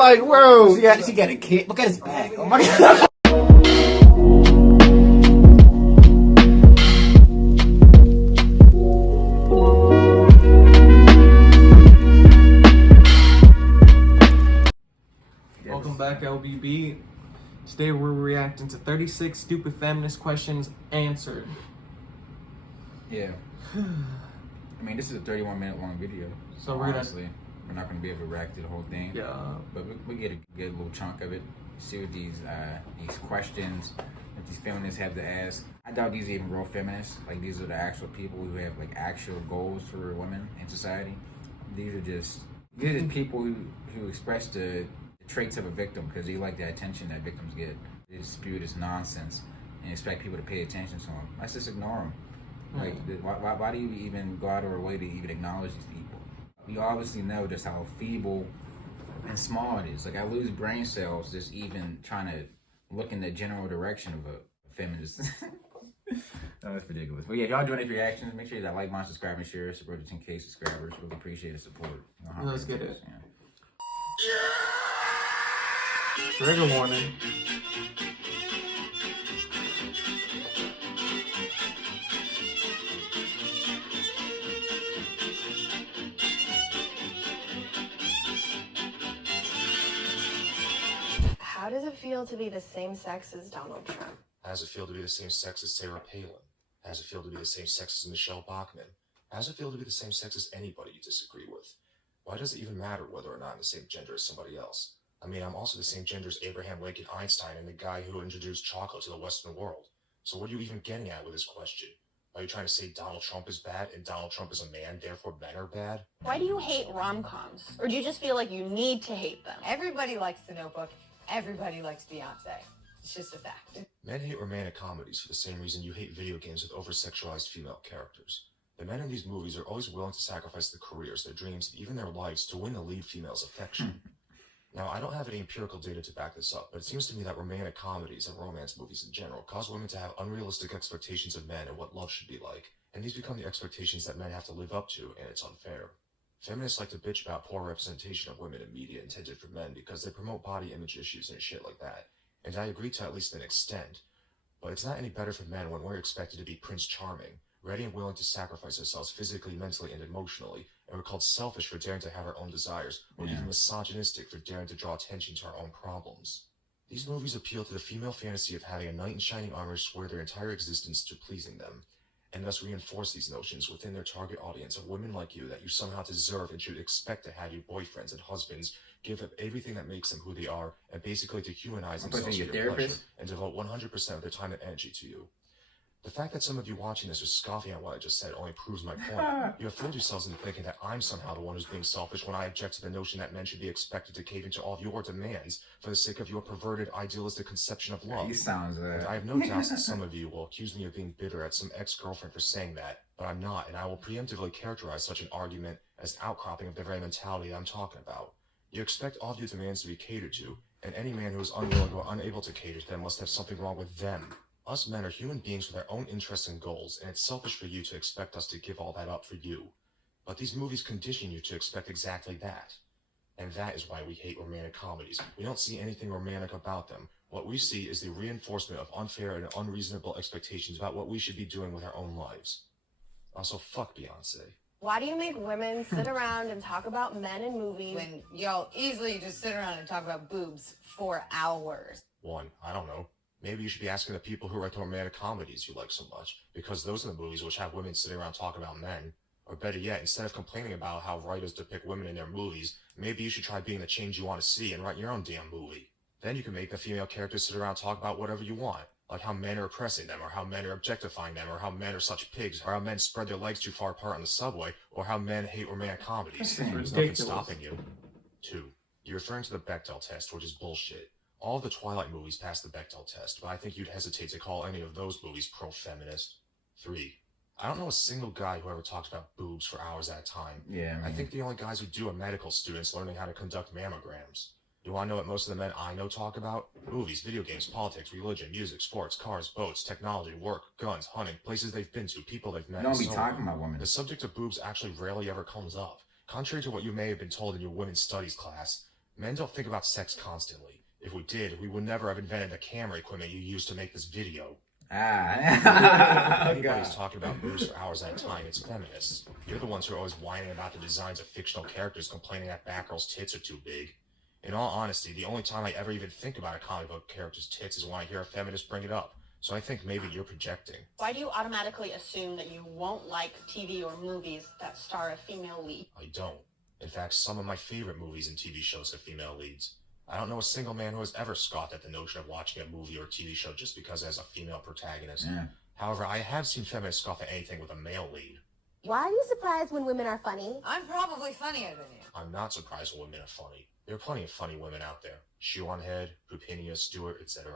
like, bro, she got a kid. Look at his back. Oh my god. Welcome back, LBB. Today we're reacting to 36 stupid feminist questions answered. Yeah. I mean, this is a 31-minute long video. So we're not going to be able to react to the whole thing. Yeah. But we get a good little chunk of it. See what these questions that these feminists have to ask. I doubt these are even real feminists. Like, these are the actual people who have like actual goals for women in society. These are just people who express the traits of a victim because they like the attention that victims get. They just spew this nonsense and expect people to pay attention to them. Let's just ignore them. Like, why do you even go out of our way to even acknowledge these people? We obviously know just how feeble and small it is. Like, I lose brain cells just even trying to look in the general direction of a feminist. No, that's ridiculous. But yeah, if y'all doing these reactions, make sure you like, mine, subscribe, and share. Support the 10K subscribers. Really appreciate the support. You know, let's get it. Yeah. Trigger warning. How does it feel to be the same sex as Donald Trump? How does it feel to be the same sex as Sarah Palin? How does it feel to be the same sex as Michelle Bachmann? How does it feel to be the same sex as anybody you disagree with? Why does it even matter whether or not I'm the same gender as somebody else? I mean, I'm also the same gender as Abraham Lincoln Einstein and the guy who introduced chocolate to the Western world. So what are you even getting at with this question? Are you trying to say Donald Trump is bad and Donald Trump is a man, therefore men are bad? Why do you hate rom-coms? Or do you just feel like you need to hate them? Everybody likes The Notebook. Everybody likes Beyonce. It's just a fact. Men hate romantic comedies for the same reason you hate video games with over-sexualized female characters. The men in these movies are always willing to sacrifice their careers, their dreams, and even their lives to win the lead female's affection. Now, I don't have any empirical data to back this up, but it seems to me that romantic comedies and romance movies in general cause women to have unrealistic expectations of men and what love should be like, and these become the expectations that men have to live up to, and it's unfair. Feminists like to bitch about poor representation of women in media intended for men because they promote body image issues and shit like that, and I agree to at least an extent. But it's not any better for men when we're expected to be Prince Charming, ready and willing to sacrifice ourselves physically, mentally, and emotionally, and we're called selfish for daring to have our own desires, or even misogynistic for daring to draw attention to our own problems. These movies appeal to the female fantasy of having a knight in shining armor swear their entire existence to pleasing them, and thus reinforce these notions within their target audience of women like you that you somehow deserve and should expect to have your boyfriends and husbands give up everything that makes them who they are, and basically to humanize themselves for your pleasure, and devote 100% of their time and energy to you. The fact that some of you watching this are scoffing at what I just said only proves my point. You have fooled yourselves into thinking that I'm somehow the one who's being selfish when I object to the notion that men should be expected to cave into all of your demands for the sake of your perverted, idealistic conception of love. And I have no doubts that some of you will accuse me of being bitter at some ex-girlfriend for saying that, but I'm not, and I will preemptively characterize such an argument as an outcropping of the very mentality that I'm talking about. You expect all of your demands to be catered to, and any man who is unwilling or unable to cater to them must have something wrong with them. Us men are human beings with their own interests and goals, and it's selfish for you to expect us to give all that up for you. But these movies condition you to expect exactly that. And that is why we hate romantic comedies. We don't see anything romantic about them. What we see is the reinforcement of unfair and unreasonable expectations about what we should be doing with our own lives. Also, fuck Beyonce. Why do you make women sit around and talk about men in movies When y'all easily just sit around and talk about boobs for hours? One, I don't know. Maybe you should be asking the people who write the romantic comedies you like so much, because those are the movies which have women sitting around talking about men. Or better yet, instead of complaining about how writers depict women in their movies, maybe you should try being the change you want to see and write your own damn movie. Then you can make the female characters sit around and talk about whatever you want, like how men are oppressing them, or how men are objectifying them, or how men are such pigs, or how men spread their legs too far apart on the subway, or how men hate romantic comedies. There's nothing stopping you. 2. You're referring to the Bechdel test, which is bullshit. All of the Twilight movies passed the Bechdel test, but I think you'd hesitate to call any of those movies pro-feminist. 3. I don't know a single guy who ever talks about boobs for hours at a time. I think the only guys who do are medical students learning how to conduct mammograms. You want to know what most of the men I know talk about? Movies, video games, politics, religion, music, sports, cars, boats, technology, work, guns, hunting, places they've been to, people they've met. Don't be talking about women. The subject of boobs actually rarely ever comes up. Contrary to what you may have been told in your women's studies class, Men don't think about sex constantly. If we did, we would never have invented the camera equipment you use to make this video. Ah. Anybody's talking about boobs for hours at a time, it's feminists. You're the ones who are always whining about the designs of fictional characters, complaining that Batgirl's tits are too big. In all honesty, the only time I ever even think about a comic book character's tits is when I hear a feminist bring it up. So I think maybe you're projecting. Why do you automatically assume that you won't like TV or movies that star a female lead? I don't. In fact, some of my favorite movies and TV shows have female leads. I don't know a single man who has ever scoffed at the notion of watching a movie or TV show just because it has a female protagonist. Yeah. However, I have seen feminists scoff at anything with a male lead. Why are you surprised when women are funny? I'm probably funnier than you. I'm not surprised when women are funny. There are plenty of funny women out there. Shoe on Head, Rupinia, Stewart, etc.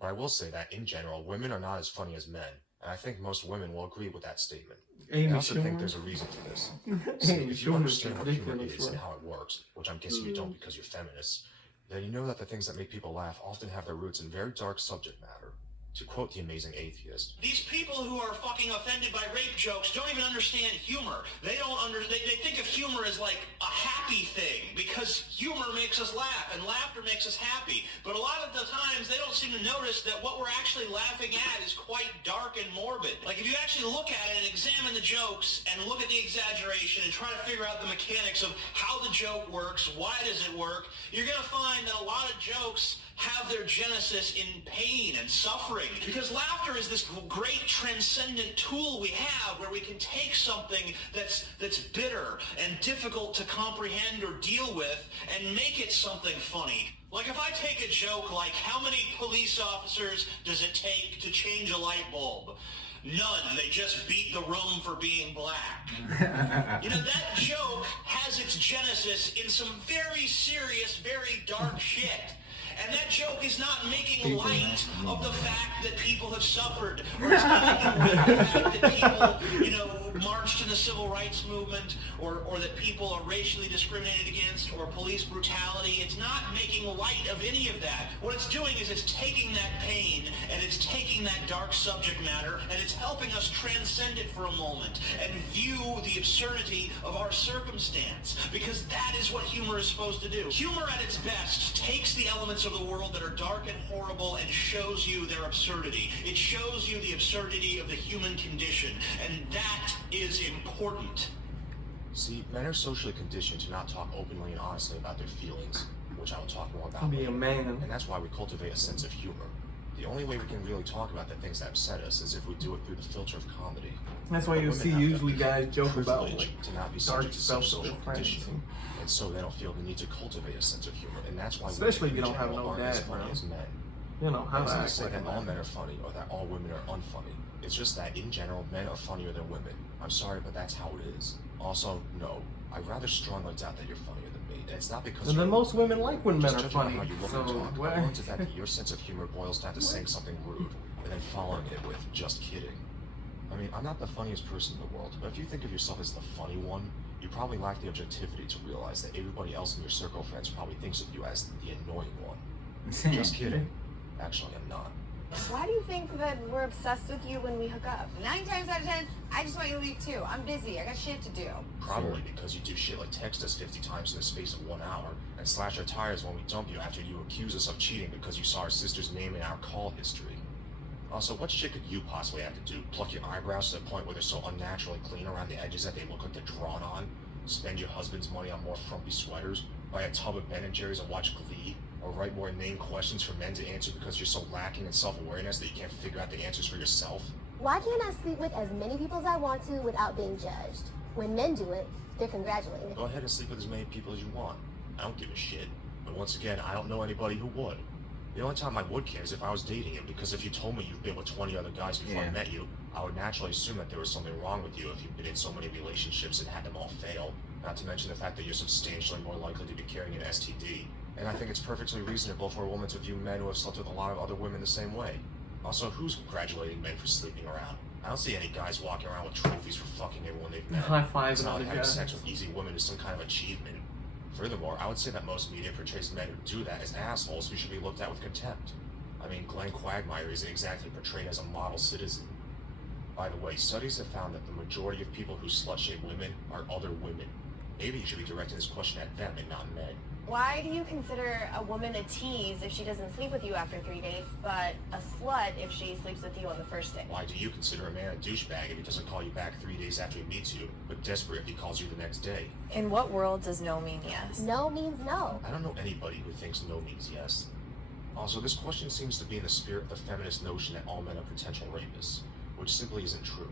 But I will say that, in general, women are not as funny as men, and I think most women will agree with that statement. I also think there's a reason for this. See, if you understand what humor is and how it works, which I'm guessing you don't because you're feminists, then you know that the things that make people laugh often have their roots in very dark subject matter. To quote The Amazing Atheist, these people who are fucking offended by rape jokes don't even understand humor. They think of humor as like a happy thing because humor makes us laugh and laughter makes us happy. But a lot of the times they don't seem to notice that what we're actually laughing at is quite dark and morbid. Like if you actually look at it and examine the jokes and look at the exaggeration and try to figure out the mechanics of how the joke works, why does it work, you're gonna find that a lot of jokes have their genesis in pain and suffering. Because laughter is this great transcendent tool we have where we can take something that's bitter and difficult to comprehend or deal with and make it something funny. Like if I take a joke like, how many police officers does it take to change a light bulb? None. They just beat the room for being black. You know, that joke has its genesis in some very serious, very dark shit. And that joke is not making light of the fact that people have suffered, or it's not making light of the fact that people, you know, marched in the civil rights movement, or that people are racially discriminated against, or police brutality. It's not making light of any of that. What it's doing is it's taking that pain, and it's taking that dark subject matter, and it's helping us transcend it for a moment, and view the absurdity of our circumstance, because that is what humor is supposed to do. Humor at its best takes the elements of the world that are dark and horrible and shows you their absurdity. It shows you the absurdity of the human condition, and that is important. see, men are socially conditioned to not talk openly and honestly about their feelings, which I will talk more about Be a later. man. And that's why we cultivate a sense of humor. The only way we can really talk about the things that upset us is if we do it through the filter of comedy. That's why But you women see have usually the guys joke about privilege like to not be dark subject to such social self-defense. conditioning, and so they don't feel the need to cultivate a sense of humor, and that's why Especially women if you don't have in general no aren't as dad, funny bro. as men. You know how It's to not to act say like a that all man. men are funny or that all women are unfunny. It's just that in general, men are funnier than women. I'm sorry, but that's how it is. Also, no, I rather strongly doubt that you're funnier than me. And it's not because And then you're most women like when men just are judging on funny. how you look So and talk. what? I learned that your sense of humor boils down to saying something rude and then following it with "just kidding." I mean, I'm not the funniest person in the world, but if you think of yourself as the funny one, you probably lack the objectivity to realize that everybody else in your circle of friends probably thinks of you as the annoying one. Just kidding. Actually, I'm not. Why do you think that we're obsessed with you when we hook up? 9 times out of 10, I just want you to leave too. I'm busy. I got shit to do. Probably because you do shit like text us 50 times in the space of 1 hour and slash our tires when we dump you after you accuse us of cheating because you saw our sister's name in our call history. Also, what shit could you possibly have to do? Pluck your eyebrows to the point where they're so unnaturally clean around the edges that they look like they're drawn on? Spend your husband's money on more frumpy sweaters? Buy a tub of Ben & Jerry's and watch Glee? Or write more inane questions for men to answer because you're so lacking in self-awareness that you can't figure out the answers for yourself? Why can't I sleep with as many people as I want to without being judged? When men do it, they're congratulated. Go ahead and sleep with as many people as you want. I don't give a shit. But once again, I don't know anybody who would. The only time I would care is if I was dating you, because if you told me you've been with 20 other guys before I met you, I would naturally assume that there was something wrong with you if you've been in so many relationships and had them all fail. Not to mention the fact that you're substantially more likely to be carrying an STD. And I think it's perfectly reasonable for a woman to view men who have slept with a lot of other women the same way. Also, who's congratulating men for sleeping around? I don't see any guys walking around with trophies for fucking everyone they've met. High five It's not like another having guy. sex with easy women is some kind of achievement. Furthermore, I would say that most media portrays men who do that as assholes who should be looked at with contempt. I mean, Glenn Quagmire isn't exactly portrayed as a model citizen. By the way, studies have found that the majority of people who slut-shame women are other women. Maybe you should be directing this question at them and not men. Why do you consider a woman a tease if she doesn't sleep with you after 3 dates, but a slut if she sleeps with you on the first date? Why do you consider a man a douchebag if he doesn't call you back 3 days after he meets you, but desperate if he calls you the next day? In what world does no mean yes? No means no. I don't know anybody who thinks no means yes. Also, this question seems to be in the spirit of the feminist notion that all men are potential rapists, which simply isn't true.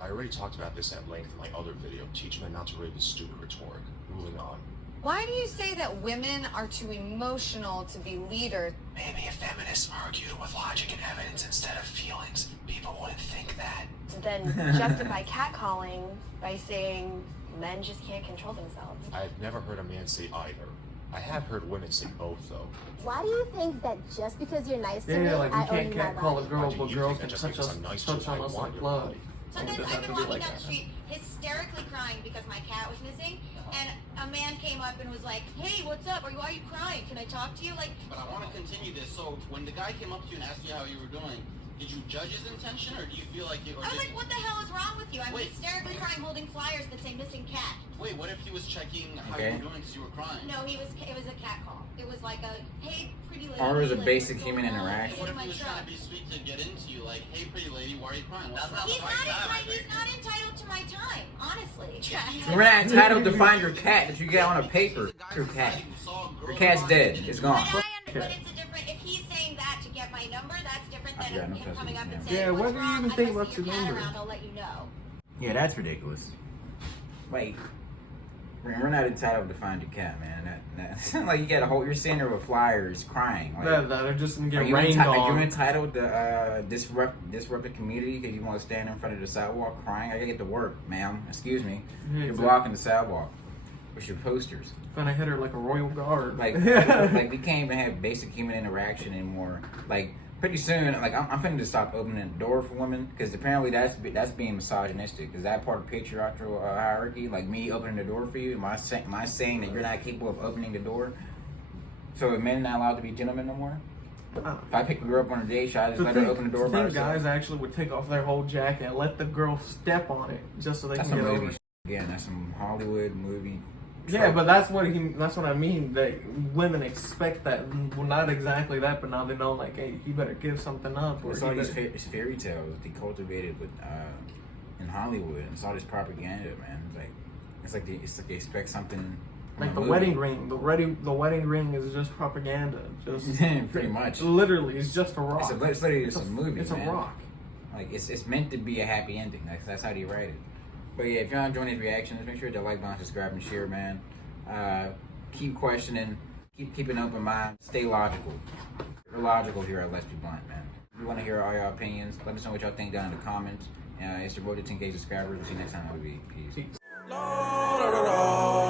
I already talked about this at length in my other video, Teach Men Not to Rape is Stupid Rhetoric. Moving on. Why do you say that women are too emotional to be leaders? Maybe if feminists argued with logic and evidence instead of feelings, people wouldn't think that. Then justify catcalling by saying men just can't control themselves. I've never heard a man say either. I have heard women say both, though. Why do you think that just because you're nice to me, Yeah, like I you owe can't you my catcall a body? girl, Why do but you girls think can that just touch because us, I'm nice touch to you, on I us want like your love. body? Sometimes It doesn't I've have been to be walking like down that. the street hysterically crying because my cat was missing, and a man came up and was like, "Hey, what's up? Why are you crying? Can I talk to you?" Like, But I want to continue this. So when the guy came up to you and asked you how you were doing, did you judge his intention, or do you feel like you? Or I was did, like, "What the hell is wrong with you?" I'm Wait. hysterically crying, holding flyers that say "missing cat." wait, what if he was checking how Okay. you were doing because you were crying? No, it was a cat call. It was like a, "Hey, pretty lady." Or it was a like, basic what's human going on? interaction. What Get in if he my was trying truck. to be sweet to get into you, like, "Hey, pretty lady, why are you crying?" What's wrong?" He's not entitled to my time, honestly. We're not entitled to find your cat that you get on a paper. Your cat. Your cat's dead. It's gone. But it's a different. If he's saying that to get my number, that's different I forgot, than no him coming up and cussing, saying, yeah. "What's Whether you wrong? even I think must what's see your your cat number. around. I'll let you know." Yeah, that's ridiculous. Wait. We're not entitled to find your cat, man. Like you gotta hold. You're sitting there with flyers, crying. Like, That they're just gonna are get you, rained are you on. entitled to disrupt the community because you want to stand in front of the sidewalk crying? I gotta get to work, ma'am. Excuse me. Yeah, You're exactly. blocking the sidewalk with your posters. Gonna hit her like a royal guard. Like we can't even have basic human interaction anymore. Like pretty soon, like I'm finna to stop opening the door for women because apparently that's being misogynistic. Is that part of patriarchal hierarchy? Like me opening the door for you? Am I saying that you're not capable of opening the door? So are men not allowed to be gentlemen no more? If I pick a girl up on a date, should I just let her open the door by herself? Guys actually would take off their whole jacket and let the girl step on it just so they That's can some get movie over. shit. Again, that's some Hollywood movie. Yeah, but that's what I mean. That women expect that. Well, not exactly that, but now they know, like, hey, you better give something up. Or It's you all these better- it's fairy tales they cultivated with in Hollywood, and it's all this propaganda, man. It's like they expect something. from like a the movie. wedding ring. The wedding ring is just propaganda. Just Pretty much. Literally, it's just a rock. It's literally just a movie. It's man. a rock. Like it's meant to be a happy ending. That's how they write it. But yeah, if y'all enjoying these reactions, make sure to like, button, subscribe, and share, man. Keep questioning, keep an open mind, stay logical. We're logical here at Let's Be Blunt, man. We want to hear all your opinions. Let us know what y'all think down in the comments. It's the road to 10K subscribers. We'll see you next time on the video. Peace. Peace. La, da, da, da.